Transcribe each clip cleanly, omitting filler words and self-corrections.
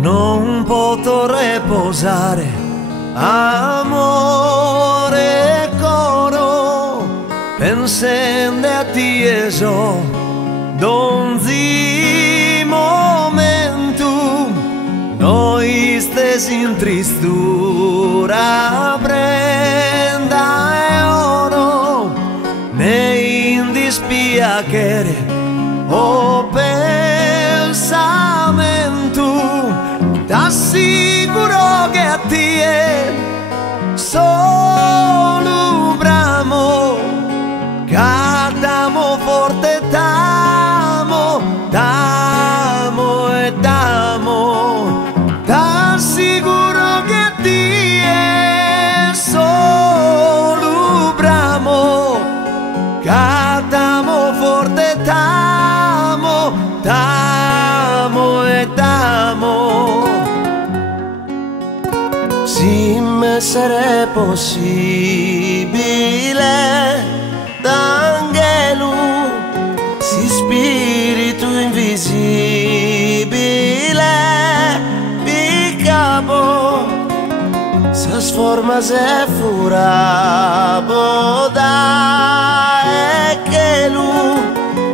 Non potrò riposare, amore coro, pensando a ti e so, donzi momento, noi stessi in tristura, prenda e oro, ne in dispiacere, o pensamento. T'assicuro che a ti è solo bramo, cantamo forte, t'amo, t'amo e t'amo. T'assicuro che a ti è solo bramo, cantamo forte, t'amo, t'amo e t'amo. Se me sarà possibile, d'angelo, si spirito invisibile, mi capo, se sforma se furabo da e che lui,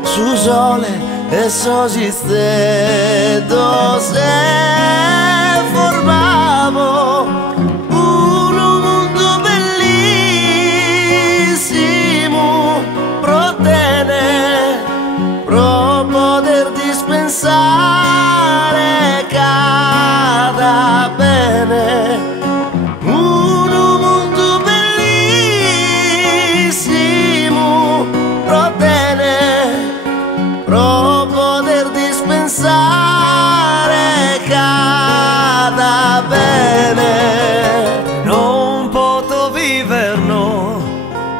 su sole e so esiste, se formavo. Pensare cada bene, un mondo bellissimo, protene, pro poter dispensare cada bene. Non posso vivere no,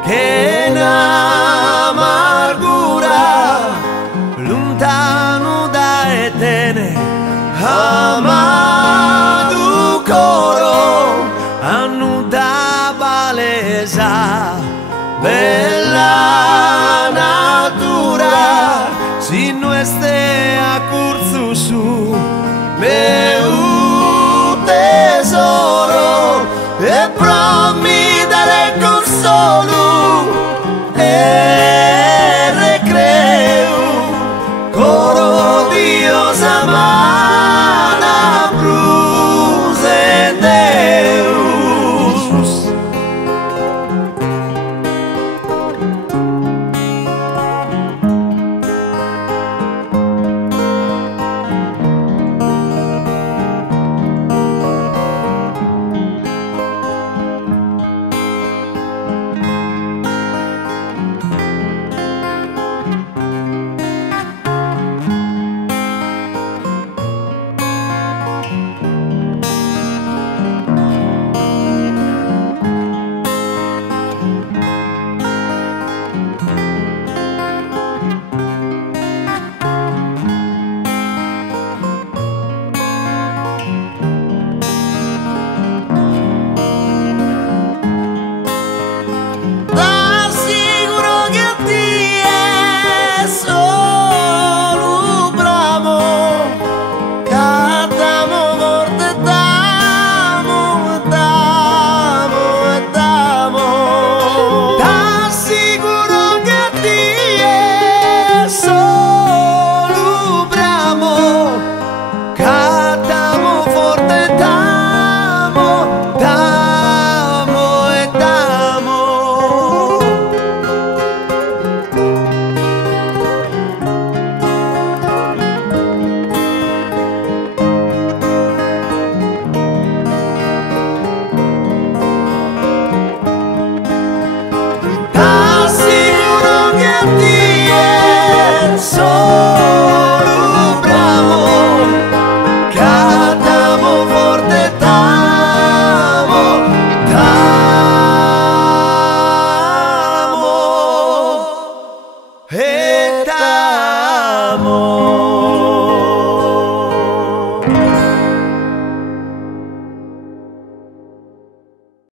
che n'amargura, lontano da etene, amato coro, hanno da balesa, bella natura, si no esté a curso su, me